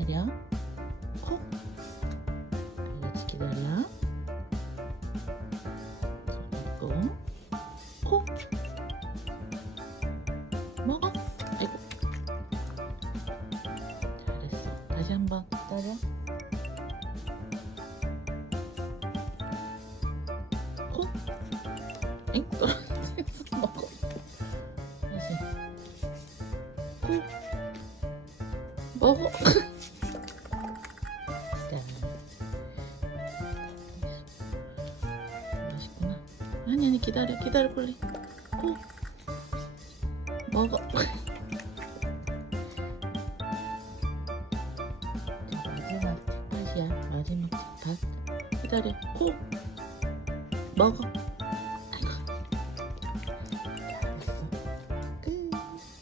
기다려. 코. 그렇지, 기다려. 손 있고. 코. 먹어. 아이고. 잘했어. 다시 한번 기다려. 코. 엥? 떨어졌어. 먹어. 다시. 코. 먹어. 자. 맛있구나. 아니 기다려 빨리. 코. 먹어. 자, 마지막 팥이야. 마지막 팥. 기다려. 코. 먹어.